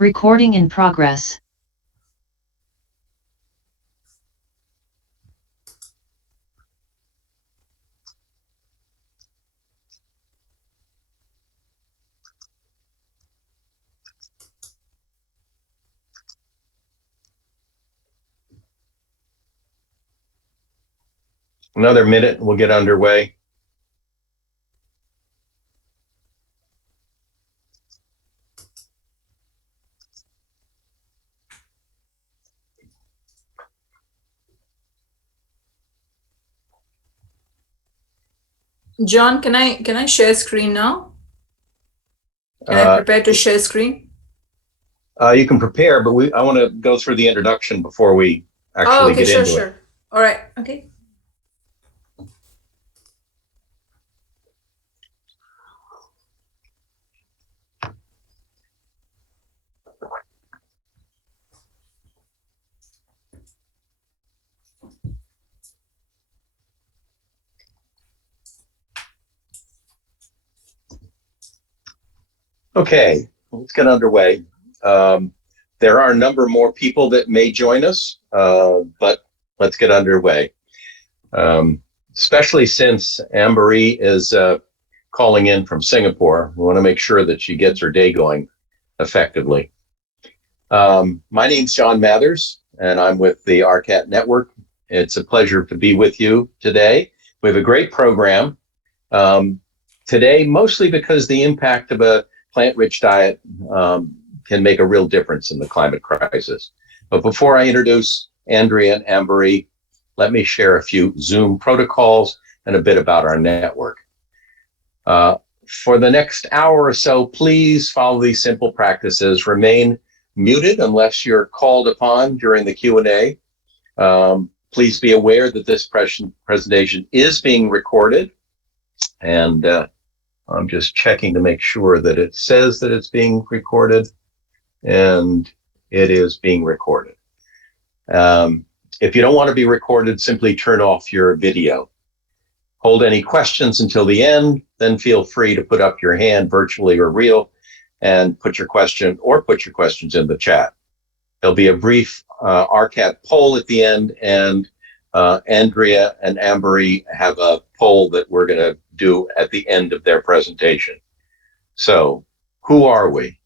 Recording in progress. Another minute and we'll get underway. John, can I share screen now? Can I prepare to share screen? You can prepare, but I want to go through the introduction before we actually get into it. All right. Okay. Okay, let's get underway. There are a number more people that may join us, but let's get underway. Especially since Ambaree is calling in from Singapore, we want to make sure that she gets her day going effectively. My name's John Mathers, and I'm with the RCAT Network. It's a pleasure to be with you today. We have a great program today, mostly because the impact of a plant-rich diet can make a real difference in the climate crisis. But before I introduce Andrea and Ambaree, let me share a few Zoom protocols and a bit about our network. For the next hour or so, please follow these simple practices. Remain muted unless you're called upon during the Q&A. Please be aware that this presentation is being recorded, and I'm just checking to make sure that it says that it's being recorded, and it is being recorded. If you don't want to be recorded, simply turn off your video. Hold any questions until the end, then feel free to put up your hand virtually or real and put your question or put your questions in the chat. There'll be a brief RCAT poll at the end, and Andrea and Ambaree have a poll that we're going to do at the end of their presentation. So, who are we?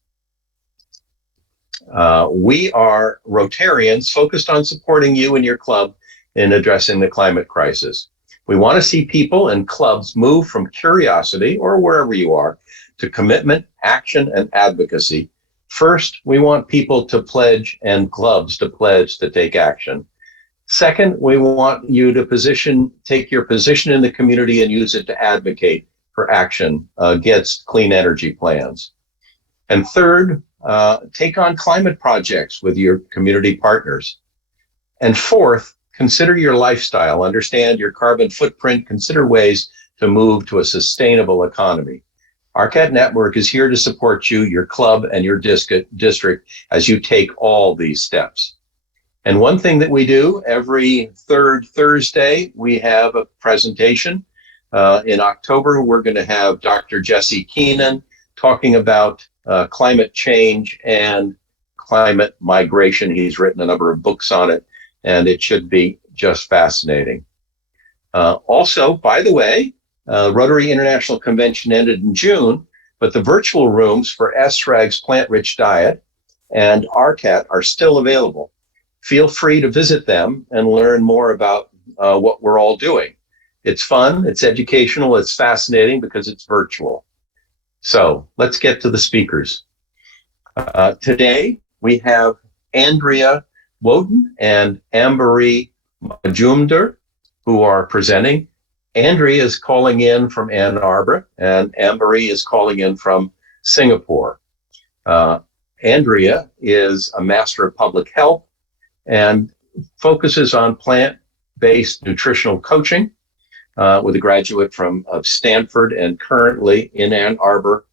We are Rotarians focused on supporting you and your club in addressing the climate crisis. We want to see people and clubs move from curiosity, or wherever you are, to commitment, action, and advocacy. First, we want people to pledge and clubs to pledge to take action. Second, we want you to take your position in the community and use it to advocate for action against clean energy plans. And third, take on climate projects with your community partners. And fourth, consider your lifestyle, understand your carbon footprint, consider ways to move to a sustainable economy. RCAT Network is here to support you, your club, and your district as you take all these steps. And one thing that we do every third Thursday, we have a presentation. In October, we're going to have Dr. Jesse Keenan talking about climate change and climate migration. He's written a number of books on it, and it should be just fascinating. Also, by the way, Rotary International Convention ended in June, but the virtual rooms for SRAG's Plant-Rich Diet and RCAT are still available. Feel free to visit them and learn more about what we're all doing. It's fun, it's educational, it's fascinating because it's virtual. So let's get to the speakers. Today we have Andrea Wotan and Ambaree Majumder who are presenting. Andrea is calling in from Ann Arbor, and Ambaree is calling in from Singapore. Andrea is a Master of Public Health and focuses on plant-based nutritional coaching with a graduate of Stanford and currently in Ann Arbor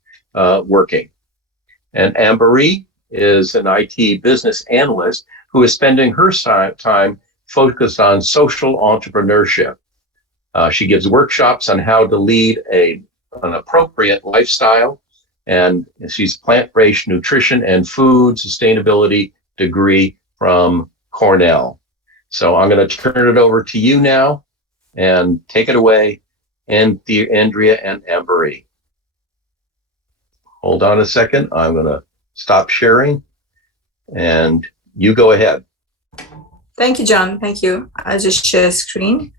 working. And Ambaree is an IT business analyst who is spending her time focused on social entrepreneurship. She gives workshops on how to lead an appropriate lifestyle and she's plant-based nutrition and food sustainability degree from Cornell. So I'm going to turn it over to you now, and take it away, Andrea and Ambaree. Hold on a second. I'm going to stop sharing, and you go ahead. Thank you, John. Thank you. I'll just share screen.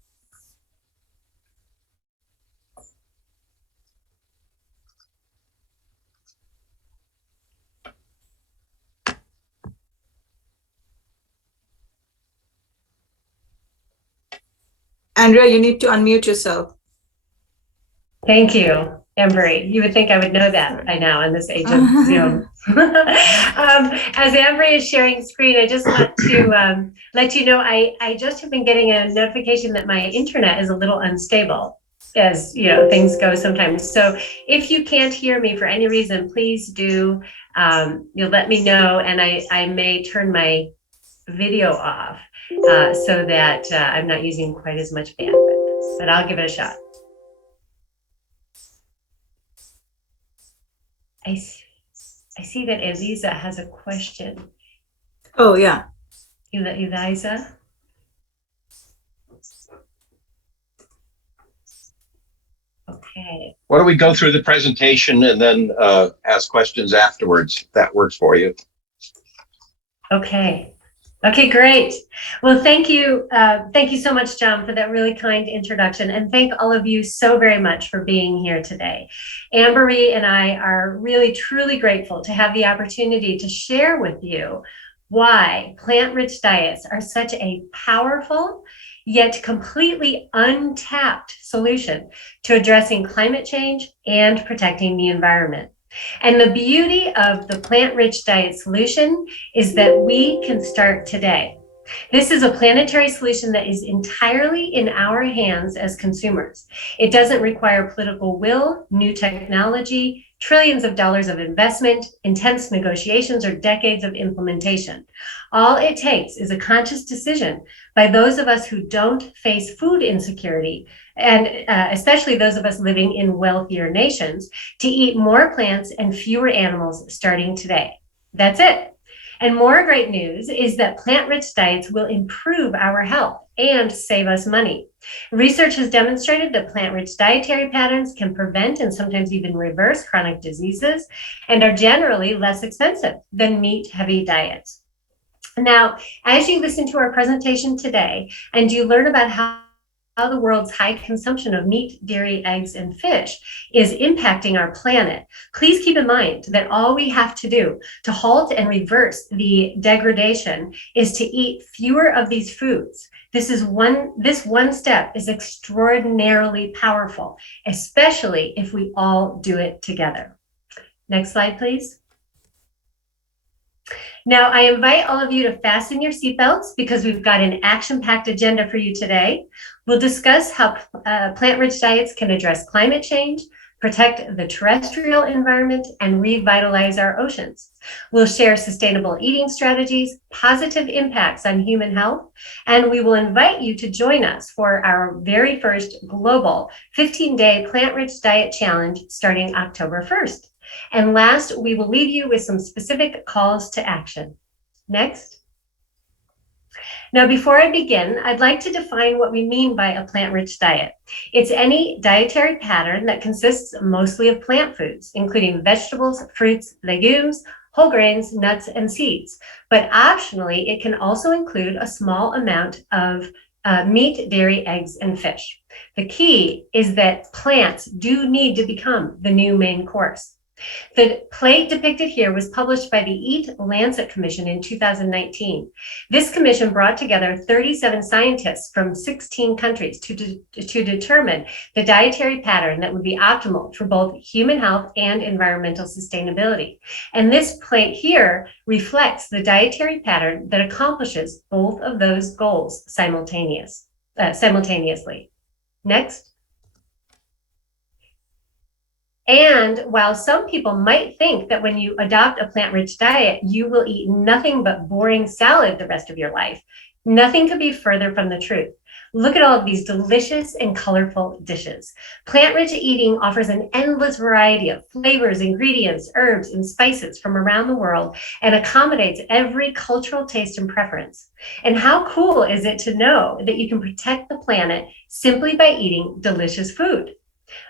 Andrea, you need to unmute yourself. Thank you, Ambaree. You would think I would know that by now in this age of Zoom. As Ambaree is sharing screen, I just want to let you know I just have been getting a notification that my internet is a little unstable, as you know, things go sometimes. So if you can't hear me for any reason, please do you'll let me know, and I may turn my video off so that I'm not using quite as much bandwidth, but I'll give it a shot. I see that Eliza has a question. Oh, yeah. Eliza? Okay. Why don't we go through the presentation and then ask questions afterwards, if that works for you. Okay. Okay, great. Well, thank you. Thank you so much, John, for that really kind introduction. And thank all of you so very much for being here today. Ambaree and I are really, truly grateful to have the opportunity to share with you why plant-rich diets are such a powerful yet completely untapped solution to addressing climate change and protecting the environment. And the beauty of the plant-rich diet solution is that we can start today. This is a planetary solution that is entirely in our hands as consumers. It doesn't require political will, new technology, trillions of dollars of investment, intense negotiations, or decades of implementation. All it takes is a conscious decision by those of us who don't face food insecurity, and especially those of us living in wealthier nations, to eat more plants and fewer animals starting today. That's it. And more great news is that plant-rich diets will improve our health and save us money. Research has demonstrated that plant-rich dietary patterns can prevent and sometimes even reverse chronic diseases and are generally less expensive than meat-heavy diets. Now, as you listen to our presentation today and you learn about how the world's high consumption of meat, dairy, eggs, and fish is impacting our planet, please keep in mind that all we have to do to halt and reverse the degradation is to eat fewer of these foods. This one step is extraordinarily powerful, especially if we all do it together. Next slide, please. Now, I invite all of you to fasten your seatbelts because we've got an action-packed agenda for you today. We'll discuss how plant-rich diets can address climate change, protect the terrestrial environment, and revitalize our oceans. We'll share sustainable eating strategies, positive impacts on human health, and we will invite you to join us for our very first global 15-day plant-rich diet challenge starting October 1st. And last, we will leave you with some specific calls to action. Next. Now, before I begin, I'd like to define what we mean by a plant-rich diet. It's any dietary pattern that consists mostly of plant foods, including vegetables, fruits, legumes, whole grains, nuts, and seeds. But optionally, it can also include a small amount of meat, dairy, eggs, and fish. The key is that plants do need to become the new main course. The plate depicted here was published by the Eat Lancet Commission in 2019. This commission brought together 37 scientists from 16 countries to determine the dietary pattern that would be optimal for both human health and environmental sustainability. And this plate here reflects the dietary pattern that accomplishes both of those goals simultaneously. Next. And while some people might think that when you adopt a plant-rich diet, you will eat nothing but boring salad the rest of your life, nothing could be further from the truth. Look at all of these delicious and colorful dishes. Plant-rich eating offers an endless variety of flavors, ingredients, herbs, and spices from around the world and accommodates every cultural taste and preference. And how cool is it to know that you can protect the planet simply by eating delicious food?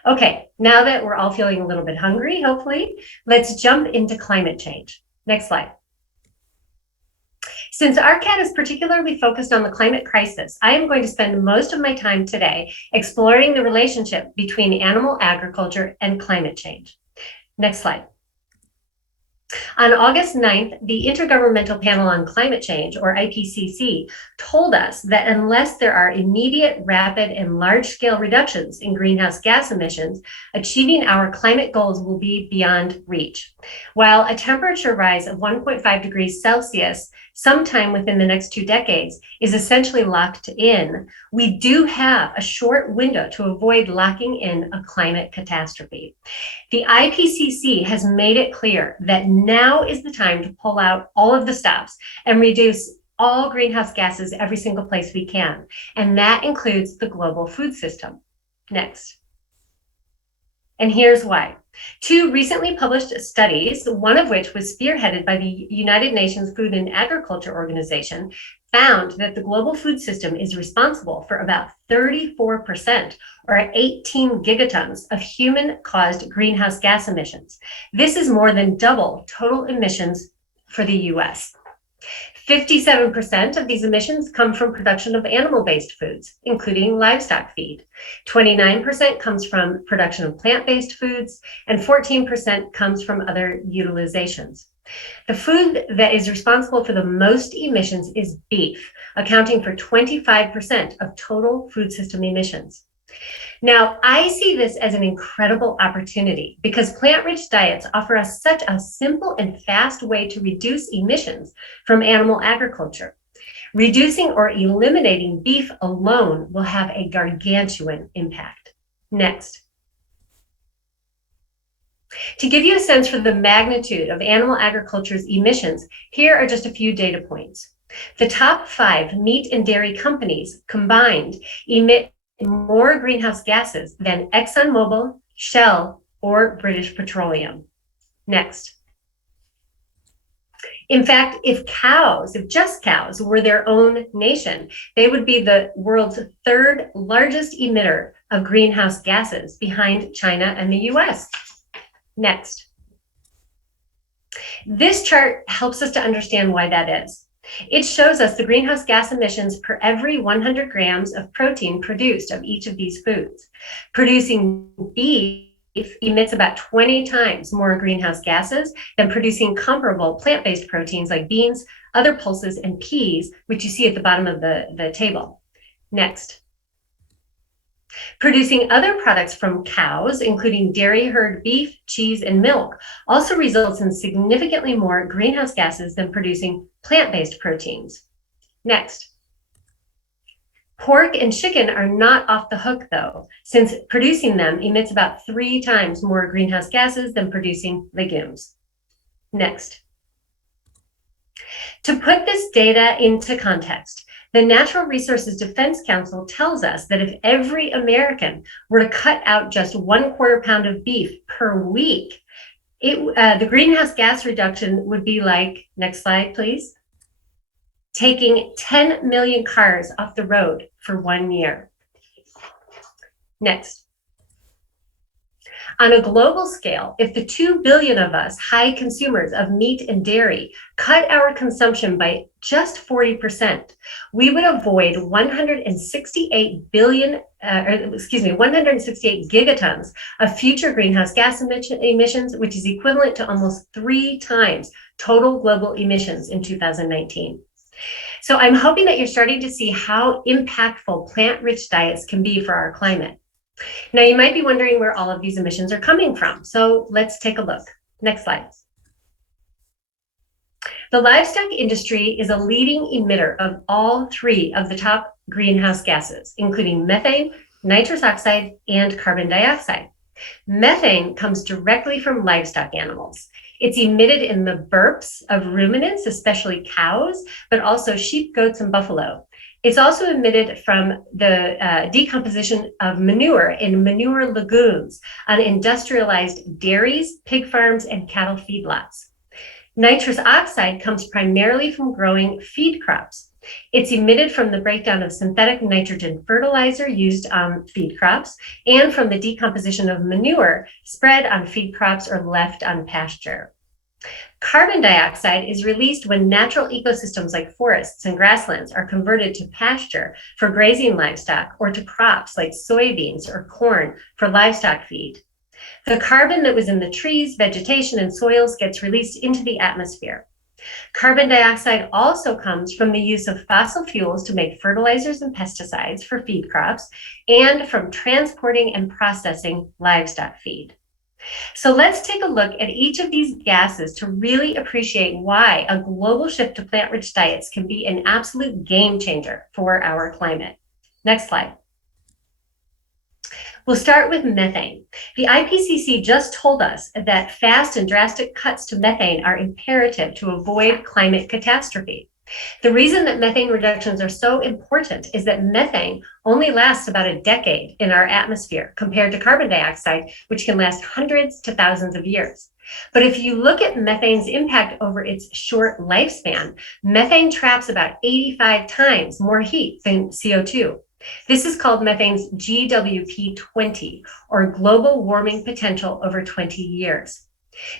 Okay, now that we're all feeling a little bit hungry, hopefully, let's jump into climate change. Next slide. Since ARCAT is particularly focused on the climate crisis, I am going to spend most of my time today exploring the relationship between animal agriculture and climate change. Next slide. On August 9th, the Intergovernmental Panel on Climate Change, or IPCC, told us that unless there are immediate, rapid, and large-scale reductions in greenhouse gas emissions, achieving our climate goals will be beyond reach. While a temperature rise of 1.5 degrees Celsius sometime within the next 2 decades is essentially locked in, we do have a short window to avoid locking in a climate catastrophe. The IPCC has made it clear that now is the time to pull out all of the stops and reduce all greenhouse gases every single place we can. And that includes the global food system. Next. And here's why. 2 recently published studies, one of which was spearheaded by the United Nations Food and Agriculture Organization, found that the global food system is responsible for about 34%, or 18 gigatons, of human-caused greenhouse gas emissions. This is more than double total emissions for the US. 57% of these emissions come from production of animal-based foods, including livestock feed. 29% comes from production of plant-based foods, and 14% comes from other utilizations. The food that is responsible for the most emissions is beef, accounting for 25% of total food system emissions. Now, I see this as an incredible opportunity because plant-rich diets offer us such a simple and fast way to reduce emissions from animal agriculture. Reducing or eliminating beef alone will have a gargantuan impact. Next. To give you a sense for the magnitude of animal agriculture's emissions, here are just a few data points. The top 5 meat and dairy companies combined emit more greenhouse gases than ExxonMobil, Shell, or British Petroleum. Next. In fact, if just cows were their own nation, they would be the world's 3rd largest emitter of greenhouse gases behind China and the US. Next. This chart helps us to understand why that is. It shows us the greenhouse gas emissions per every 100 grams of protein produced of each of these foods. Producing beef emits about 20 times more greenhouse gases than producing comparable plant-based proteins like beans, other pulses, and peas, which you see at the bottom of the table. Next. Producing other products from cows, including dairy herd beef, cheese, and milk, also results in significantly more greenhouse gases than producing plant-based proteins. Next. Pork and chicken are not off the hook, though, since producing them emits about 3 times more greenhouse gases than producing legumes. Next. To put this data into context, the Natural Resources Defense Council tells us that if every American were to cut out just 1/4 pound of beef per week, the greenhouse gas reduction would be like, next slide, please, taking 10 million cars off the road for 1 year. Next. On a global scale, if the 2 billion of us high consumers of meat and dairy cut our consumption by just 40%, we would avoid 168 gigatons of future greenhouse gas emissions, which is equivalent to almost 3 times total global emissions in 2019. So I'm hoping that you're starting to see how impactful plant-rich diets can be for our climate. Now, you might be wondering where all of these emissions are coming from. So let's take a look. Next slide. The livestock industry is a leading emitter of all 3 of the top greenhouse gases, including methane, nitrous oxide, and carbon dioxide. Methane comes directly from livestock animals. It's emitted in the burps of ruminants, especially cows, but also sheep, goats, and buffalo. It's also emitted from the decomposition of manure in manure lagoons on industrialized dairies, pig farms, and cattle feedlots. Nitrous oxide comes primarily from growing feed crops. It's emitted from the breakdown of synthetic nitrogen fertilizer used on feed crops and from the decomposition of manure spread on feed crops or left on pasture. Carbon dioxide is released when natural ecosystems like forests and grasslands are converted to pasture for grazing livestock or to crops like soybeans or corn for livestock feed. The carbon that was in the trees, vegetation, and soils gets released into the atmosphere. Carbon dioxide also comes from the use of fossil fuels to make fertilizers and pesticides for feed crops and from transporting and processing livestock feed. So let's take a look at each of these gases to really appreciate why a global shift to plant-rich diets can be an absolute game changer for our climate. Next slide. We'll start with methane. The IPCC just told us that fast and drastic cuts to methane are imperative to avoid climate catastrophe. The reason that methane reductions are so important is that methane only lasts about a decade in our atmosphere compared to carbon dioxide, which can last hundreds to thousands of years. But if you look at methane's impact over its short lifespan, methane traps about 85 times more heat than CO2. This is called methane's GWP 20, or global warming potential over 20 years.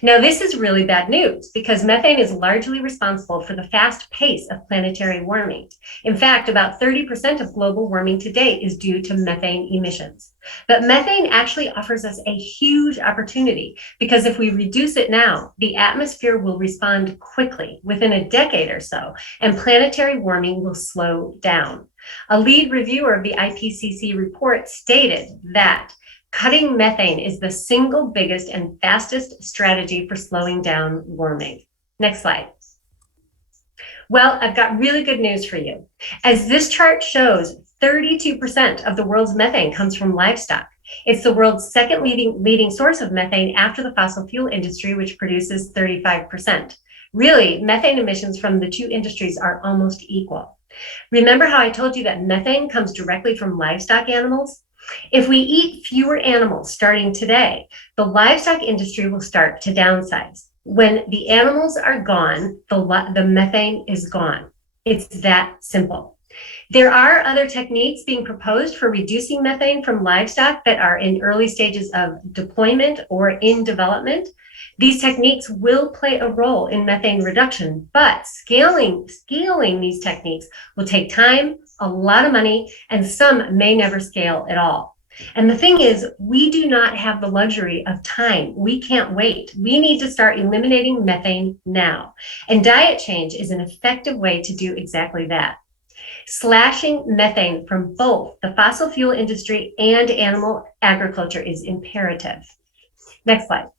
Now, this is really bad news because methane is largely responsible for the fast pace of planetary warming. In fact, about 30% of global warming today is due to methane emissions. But methane actually offers us a huge opportunity because if we reduce it now, the atmosphere will respond quickly within a decade or so, and planetary warming will slow down. A lead reviewer of the IPCC report stated that cutting methane is the single biggest and fastest strategy for slowing down warming. Next slide. Well, I've got really good news for you. As this chart shows, 32% of the world's methane comes from livestock. It's the world's second leading source of methane after the fossil fuel industry, which produces 35%. Really, methane emissions from the two industries are almost equal. Remember how I told you that methane comes directly from livestock animals? If we eat fewer animals starting today, the livestock industry will start to downsize. When the animals are gone, the methane is gone. It's that simple. There are other techniques being proposed for reducing methane from livestock that are in early stages of deployment or in development. These techniques will play a role in methane reduction, but scaling these techniques will take time, a lot of money, and some may never scale at all. And the thing is, we do not have the luxury of time. We can't wait. We need to start eliminating methane now. And diet change is an effective way to do exactly that. Slashing methane from both the fossil fuel industry and animal agriculture is imperative. Next slide.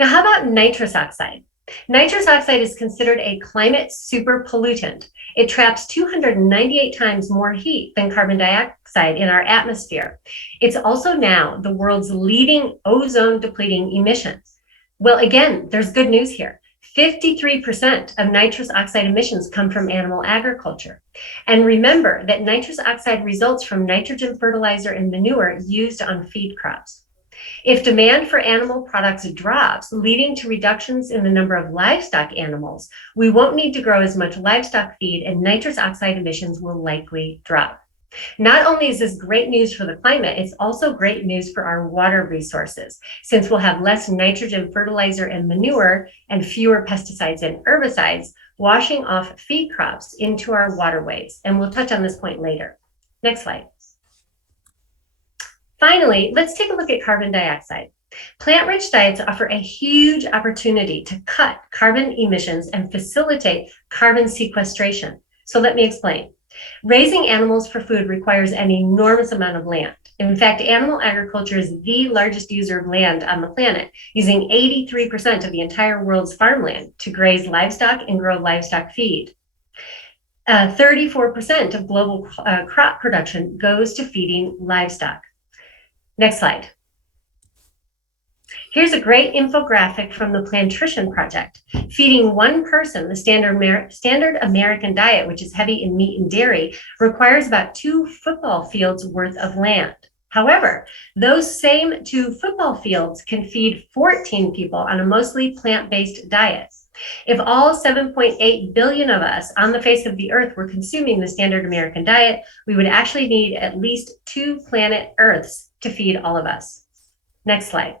Now, how about nitrous oxide? Nitrous oxide is considered a climate super pollutant. It traps 298 times more heat than carbon dioxide in our atmosphere. It's also now the world's leading ozone depleting emission. Well, again, there's good news here. 53% of nitrous oxide emissions come from animal agriculture. And remember that nitrous oxide results from nitrogen fertilizer and manure used on feed crops. If demand for animal products drops, leading to reductions in the number of livestock animals, we won't need to grow as much livestock feed and nitrous oxide emissions will likely drop. Not only is this great news for the climate, it's also great news for our water resources, since we'll have less nitrogen fertilizer and manure and fewer pesticides and herbicides washing off feed crops into our waterways. And we'll touch on this point later. Next slide. Finally, let's take a look at carbon dioxide. Plant-rich diets offer a huge opportunity to cut carbon emissions and facilitate carbon sequestration. So let me explain. Raising animals for food requires an enormous amount of land. In fact, animal agriculture is the largest user of land on the planet, using 83% of the entire world's farmland to graze livestock and grow livestock feed. 34% of global crop production goes to feeding livestock. Next slide. Here's a great infographic from the Plantrition Project. Feeding one person the standard American diet, which is heavy in meat and dairy, requires about 2 football fields worth of land. However, those same 2 football fields can feed 14 people on a mostly plant-based diet. If all 7.8 billion of us on the face of the earth were consuming the standard American diet, we would actually need at least 2 planet Earths to feed all of us. Next slide.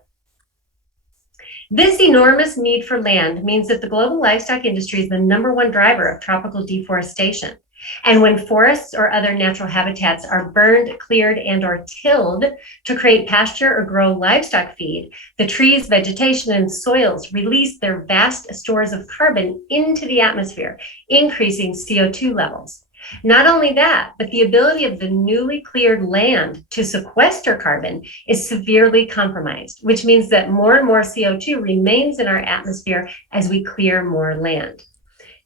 This enormous need for land means that the global livestock industry is the #1 driver of tropical deforestation. And when forests or other natural habitats are burned, cleared, and or tilled to create pasture or grow livestock feed, the trees, vegetation, and soils release their vast stores of carbon into the atmosphere, increasing CO2 levels. Not only that, but the ability of the newly cleared land to sequester carbon is severely compromised, which means that more and more CO2 remains in our atmosphere as we clear more land.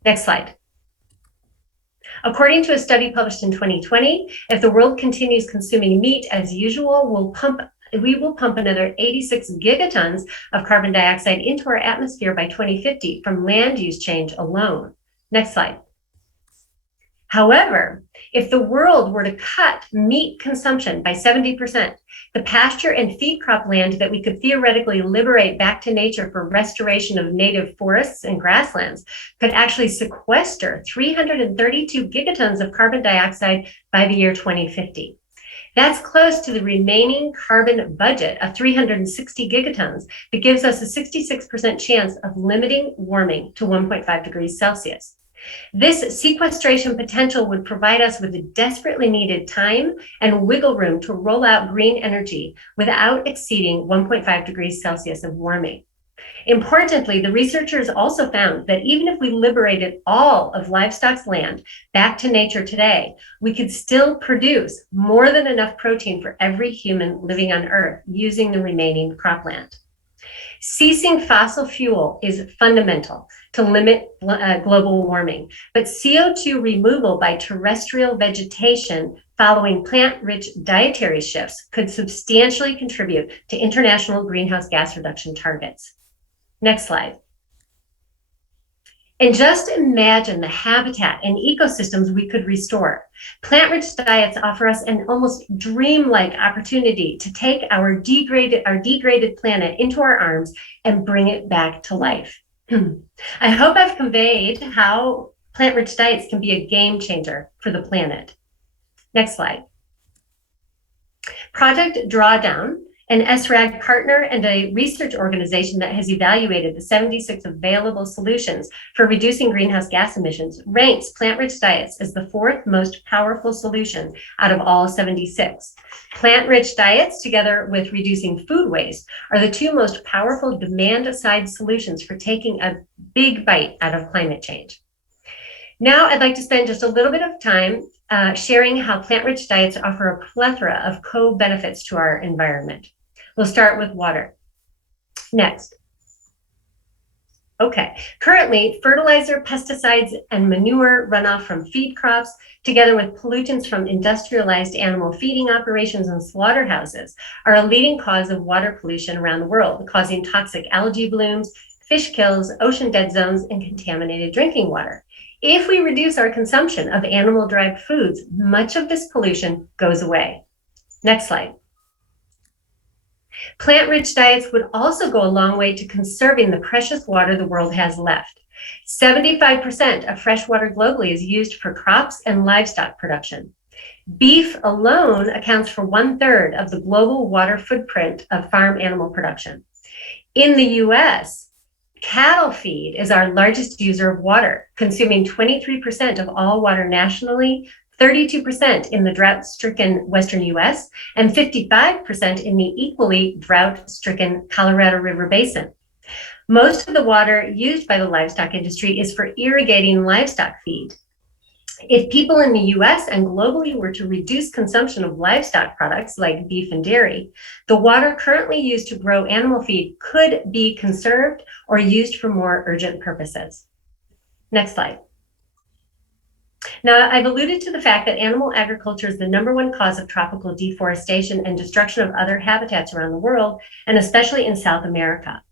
Next slide. According to a study published in 2020, if the world continues consuming meat as usual, we will pump another 86 gigatons of carbon dioxide into our atmosphere by 2050 from land use change alone. Next slide. However, if the world were to cut meat consumption by 70%, the pasture and feed crop land that we could theoretically liberate back to nature for restoration of native forests and grasslands could actually sequester 332 gigatons of carbon dioxide by the year 2050. That's close to the remaining carbon budget of 360 gigatons that gives us a 66% chance of limiting warming to 1.5 degrees Celsius. This sequestration potential would provide us with the desperately needed time and wiggle room to roll out green energy without exceeding 1.5 degrees Celsius of warming. Importantly, the researchers also found that even if we liberated all of livestock's land back to nature today, we could still produce more than enough protein for every human living on Earth using the remaining cropland. Ceasing fossil fuel is fundamental to limit global warming, but CO2 removal by terrestrial vegetation following plant-rich dietary shifts could substantially contribute to international greenhouse gas reduction targets. Next slide. And just imagine the habitat and ecosystems we could restore. Plant-rich diets offer us an almost dreamlike opportunity to take our degraded planet into our arms and bring it back to life. I hope I've conveyed how plant-rich diets can be a game changer for the planet. Next slide. Project Drawdown, an SRAG partner and a research organization that has evaluated the 76 available solutions for reducing greenhouse gas emissions, ranks plant-rich diets as the 4th most powerful solution out of all 76. Plant-rich diets, together with reducing food waste, are the 2 most powerful demand-side solutions for taking a big bite out of climate change. Now, I'd like to spend just a little bit of time sharing how plant-rich diets offer a plethora of co-benefits to our environment. We'll start with water. Next. Okay, currently, fertilizer, pesticides, and manure runoff from feed crops, together with pollutants from industrialized animal feeding operations and slaughterhouses, are a leading cause of water pollution around the world, causing toxic algae blooms, fish kills, ocean dead zones, and contaminated drinking water. If we reduce our consumption of animal-derived foods, much of this pollution goes away. Next slide. Plant-rich diets would also go a long way to conserving the precious water the world has left. 75% of fresh water globally is used for crops and livestock production. Beef alone accounts for 1/3 of the global water footprint of farm animal production. In the US, cattle feed is our largest user of water, consuming 23% of all water nationally, 32% in the drought-stricken Western US, and 55% in the equally drought-stricken Colorado River Basin. Most of the water used by the livestock industry is for irrigating livestock feed. If people in the US and globally were to reduce consumption of livestock products like beef and dairy, the water currently used to grow animal feed could be conserved or used for more urgent purposes. Next slide. Now, I've alluded to the fact that animal agriculture is the #1 cause of tropical deforestation and destruction of other habitats around the world, and especially in South America.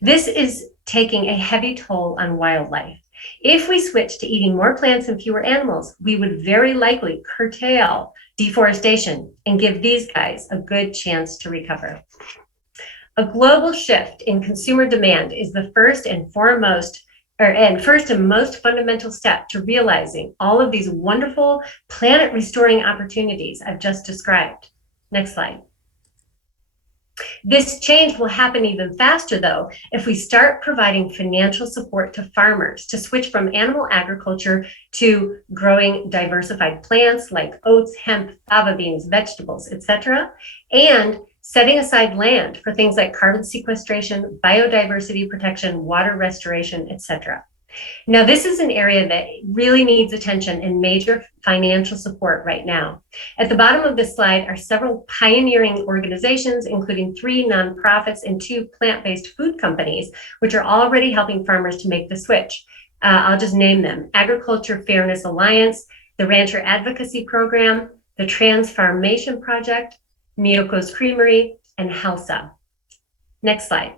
This is taking a heavy toll on wildlife. If we switch to eating more plants and fewer animals, we would very likely curtail deforestation and give these guys a good chance to recover. A global shift in consumer demand is the first and most fundamental step to realizing all of these wonderful planet restoring opportunities I've just described. Next slide. This change will happen even faster, though, if we start providing financial support to farmers to switch from animal agriculture to growing diversified plants like oats, hemp, fava beans, vegetables, etc., and setting aside land for things like carbon sequestration, biodiversity protection, water restoration, etc. Now, this is an area that really needs attention and major financial support right now. At the bottom of this slide are several pioneering organizations, including 3 nonprofits and 2 plant-based food companies, which are already helping farmers to make the switch. I'll just name them: Agriculture Fairness Alliance, the Rancher Advocacy Program, the Transformation Project, Miyoko's Creamery, and HELSA. Next slide.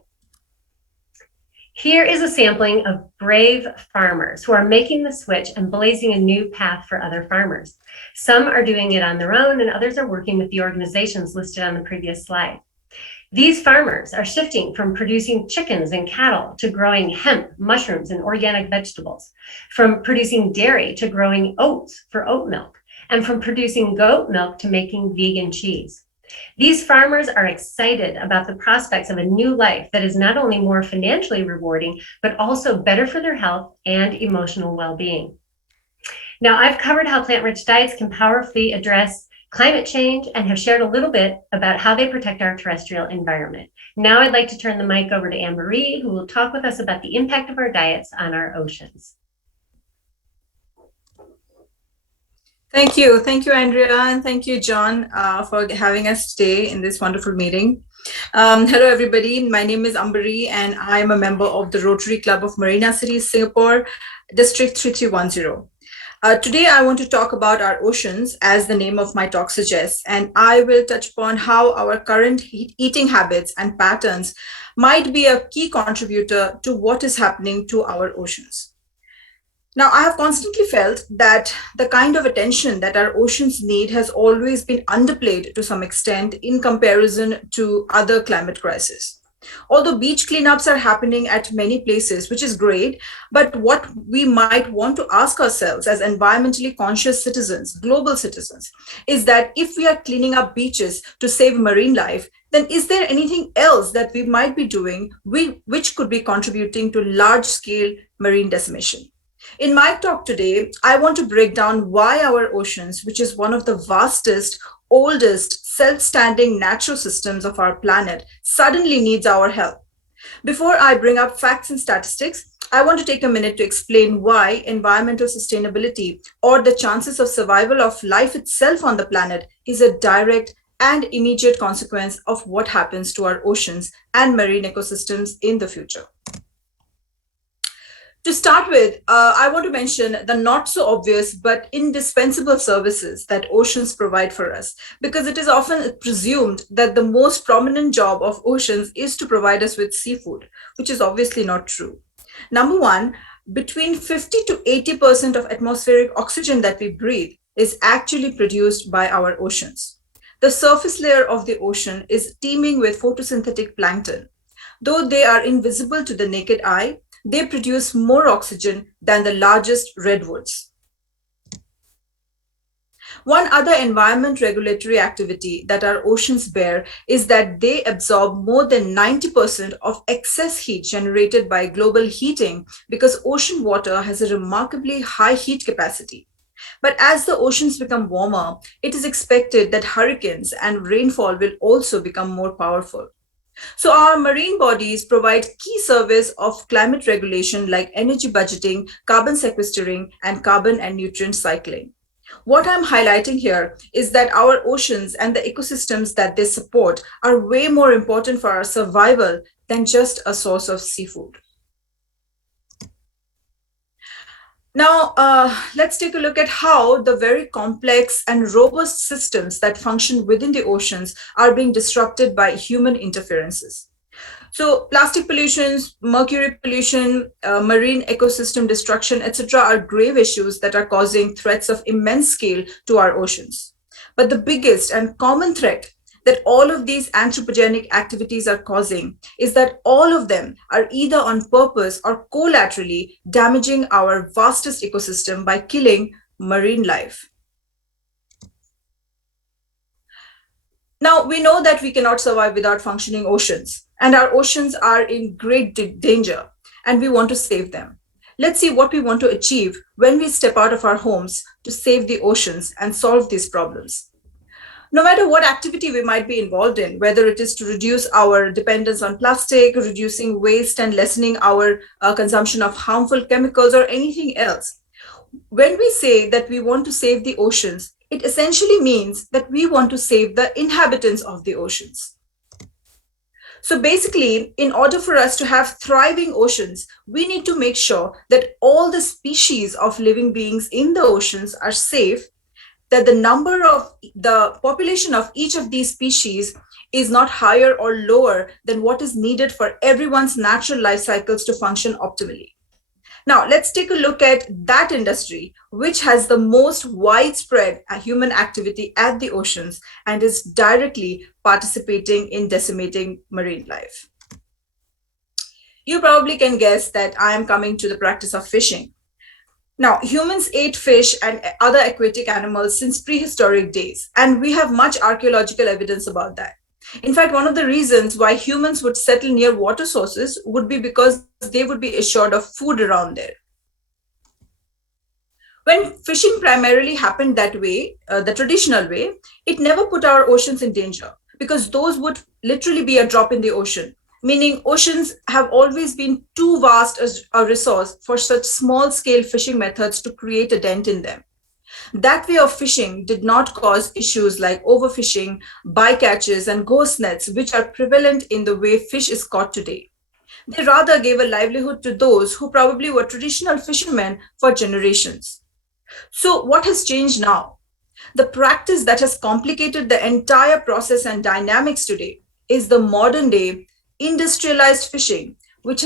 Here is a sampling of brave farmers who are making the switch and blazing a new path for other farmers. Some are doing it on their own, and others are working with the organizations listed on the previous slide. These farmers are shifting from producing chickens and cattle to growing hemp, mushrooms, and organic vegetables, from producing dairy to growing oats for oat milk, and from producing goat milk to making vegan cheese. These farmers are excited about the prospects of a new life that is not only more financially rewarding, but also better for their health and emotional well-being. Now, I've covered how plant-rich diets can powerfully address climate change and have shared a little bit about how they protect our terrestrial environment. Now I'd like to turn the mic over to Ambaree, who will talk with us about the impact of our diets on our oceans. Thank you, Andrea, and thank you, John, for having us today in this wonderful meeting. Hello, everybody. My name is Ambaree, and I am a member of the Rotary Club of Marina City, Singapore, District 3310. Today, I want to talk about our oceans, as the name of my talk suggests, and I will touch upon how our current eating habits and patterns might be a key contributor to what is happening to our oceans. Now, I have constantly felt that the kind of attention that our oceans need has always been underplayed to some extent in comparison to other climate crises. Although beach cleanups are happening at many places, which is great, but what we might want to ask ourselves as environmentally conscious citizens, global citizens, is that if we are cleaning up beaches to save marine life, then is there anything else that we might be doing which could be contributing to large-scale marine decimation? In my talk today, I want to break down why our oceans, which is one of the vastest, oldest, self-standing natural systems of our planet, suddenly needs our help. Before I bring up facts and statistics, I want to take a minute to explain why environmental sustainability, or the chances of survival of life itself on the planet, is a direct and immediate consequence of what happens to our oceans and marine ecosystems in the future. To start with, I want to mention the not so obvious but indispensable services that oceans provide for us, because it is often presumed that the most prominent job of oceans is to provide us with seafood, which is obviously not true. Number one, between 50 to 80% of atmospheric oxygen that we breathe is actually produced by our oceans. The surface layer of the ocean is teeming with photosynthetic plankton. Though they are invisible to the naked eye, they produce more oxygen than the largest redwoods. One other environment regulatory activity that our oceans bear is that they absorb more than 90% of excess heat generated by global heating, because ocean water has a remarkably high heat capacity. But as the oceans become warmer, it is expected that hurricanes and rainfall will also become more powerful. So our marine bodies provide key service of climate regulation like energy budgeting, carbon sequestering, and carbon and nutrient cycling. What I'm highlighting here is that our oceans and the ecosystems that they support are way more important for our survival than just a source of seafood. Now, let's take a look at how the very complex and robust systems that function within the oceans are being disrupted by human interferences. So, plastic pollutions, mercury pollution, marine ecosystem destruction, etc., are grave issues that are causing threats of immense scale to our oceans. But the biggest and common threat that all of these anthropogenic activities are causing is that all of them are either on purpose or collaterally damaging our vastest ecosystem by killing marine life. Now, we know that we cannot survive without functioning oceans, and our oceans are in great danger, and we want to save them. Let's see what we want to achieve when we step out of our homes to save the oceans and solve these problems. No matter what activity we might be involved in, whether it is to reduce our dependence on plastic, reducing waste, and lessening our consumption of harmful chemicals, or anything else, when we say that we want to save the oceans, it essentially means that we want to save the inhabitants of the oceans. So basically, in order for us to have thriving oceans, we need to make sure that all the species of living beings in the oceans are safe, that the population of each of these species is not higher or lower than what is needed for everyone's natural life cycles to function optimally. Now, let's take a look at that industry, which has the most widespread human activity at the oceans and is directly participating in decimating marine life. You probably can guess that I am coming to the practice of fishing. Now, humans ate fish and other aquatic animals since prehistoric days, and we have much archaeological evidence about that. In fact, one of the reasons why humans would settle near water sources would be because they would be assured of food around there. When fishing primarily happened that way, the traditional way, it never put our oceans in danger because those would literally be a drop in the ocean, meaning oceans have always been too vast a resource for such small-scale fishing methods to create a dent in them. That way of fishing did not cause issues like overfishing, bycatches, and ghost nets, which are prevalent in the way fish is caught today. They rather gave a livelihood to those who probably were traditional fishermen for generations. So, what has changed now? The practice that has complicated the entire process and dynamics today is the modern day industrialized fishing, which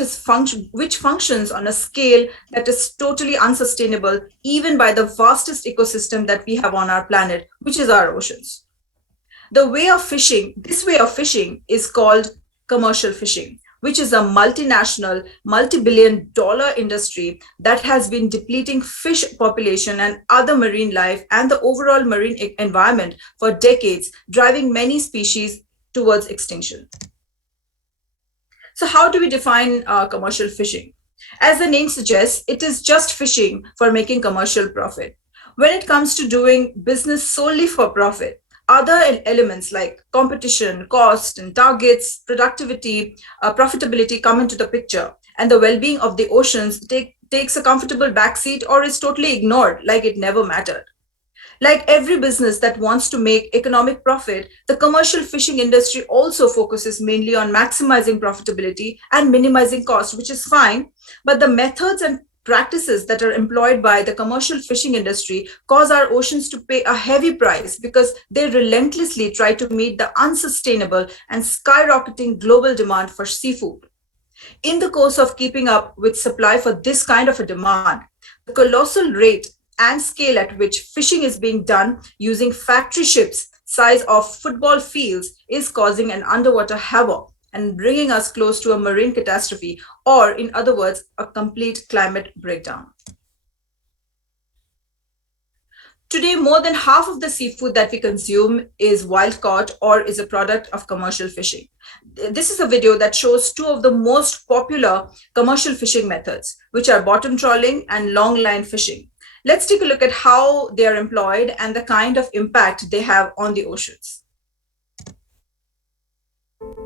functions on a scale that is totally unsustainable even by the vastest ecosystem that we have on our planet, which is our oceans. This way of fishing is called commercial fishing, which is a multinational, multi-billion dollar industry that has been depleting fish population and other marine life and the overall marine environment for decades, driving many species towards extinction. So how do we define commercial fishing? As the name suggests, it is just fishing for making commercial profit. When it comes to doing business solely for profit, other elements like competition, cost, and targets, productivity, profitability come into the picture, and the well-being of the oceans takes a comfortable backseat or is totally ignored like it never mattered. Like every business that wants to make economic profit, the commercial fishing industry also focuses mainly on maximizing profitability and minimizing cost, which is fine. But the methods and practices that are employed by the commercial fishing industry cause our oceans to pay a heavy price because they relentlessly try to meet the unsustainable and skyrocketing global demand for seafood. In the course of keeping up with supply for this kind of a demand, the colossal rate and scale at which fishing is being done using factory ships size of football fields is causing an underwater havoc and bringing us close to a marine catastrophe, or in other words, a complete climate breakdown. Today, more than half of the seafood that we consume is wild caught or is a product of commercial fishing. This is a video that shows two of the most popular commercial fishing methods, which are bottom trawling and long line fishing. Let's take a look at how they are employed and the kind of impact they have on the oceans.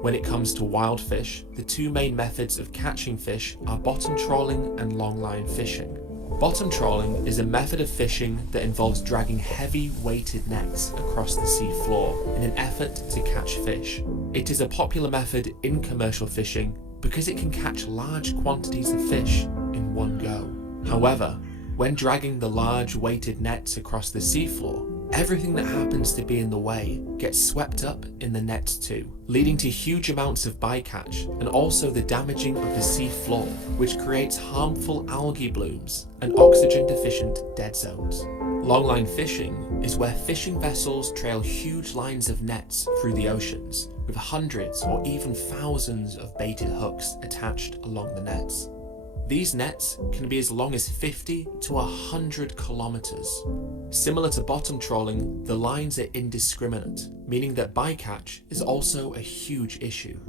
When it comes to wild fish, the two main methods of catching fish are bottom trawling and long line fishing. Bottom trawling is a method of fishing that involves dragging heavy weighted nets across the sea floor in an effort to catch fish. It is a popular method in commercial fishing because it can catch large quantities of fish in one go. However, When dragging the large weighted nets across the seafloor, everything that happens to be in the way gets swept up in the nets too, leading to huge amounts of bycatch and also the damaging of the sea floor, which creates harmful algae blooms and oxygen deficient dead zones. Longline fishing is where fishing vessels trail huge lines of nets through the oceans, with hundreds or even thousands of baited hooks attached along the nets. These nets can be as long as 50 to 100 kilometers. Similar to bottom trawling, the lines are indiscriminate, meaning that bycatch is also a huge issue.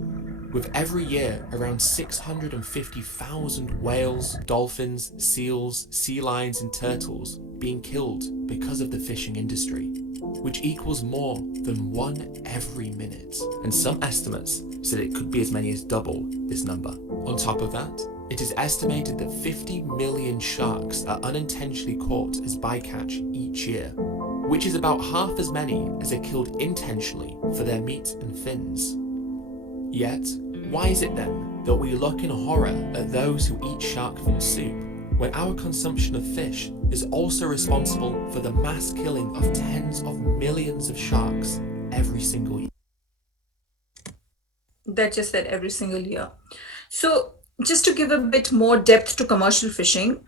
With every year around 650,000 whales, dolphins, seals, sea lions and turtles being killed because of the fishing industry, which equals more than 1 every minute. And some estimates said it could be as many as double this number. On top of that, it is estimated that 50 million sharks are unintentionally caught as bycatch each year, which is about half as many as are killed intentionally for their meat and fins. Yet, why is it then that we look in horror at those who eat shark fin soup, when our consumption of fish is also responsible for the mass killing of tens of millions of sharks every single year? That just said every single year. So just to give a bit more depth to commercial fishing,